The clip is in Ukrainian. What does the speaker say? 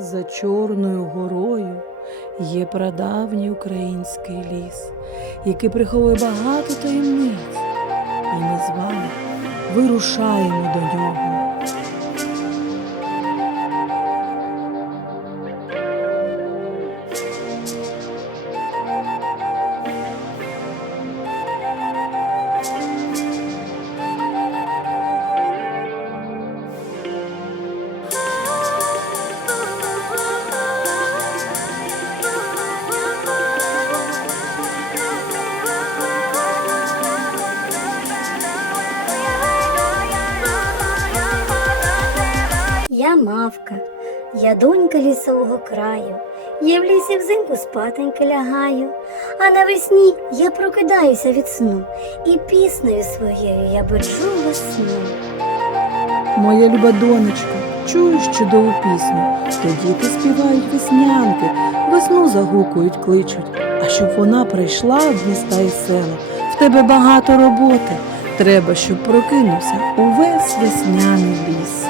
За Чорною горою є прадавній український ліс, який приховує багато таємниць, і ми з вами вирушаємо до нього. Я мавка, я донька лісового краю, я в лісі взимку спатеньки лягаю, а навесні я прокидаюся від сну, і піснею своєю я бечу весну. Моя люба донечка, чуєш чудову пісню, то діти співають веснянки, весну загукують, кличуть. А щоб вона прийшла в міста і села, в тебе багато роботи. Треба, щоб прокинувся увесь весняний ліс.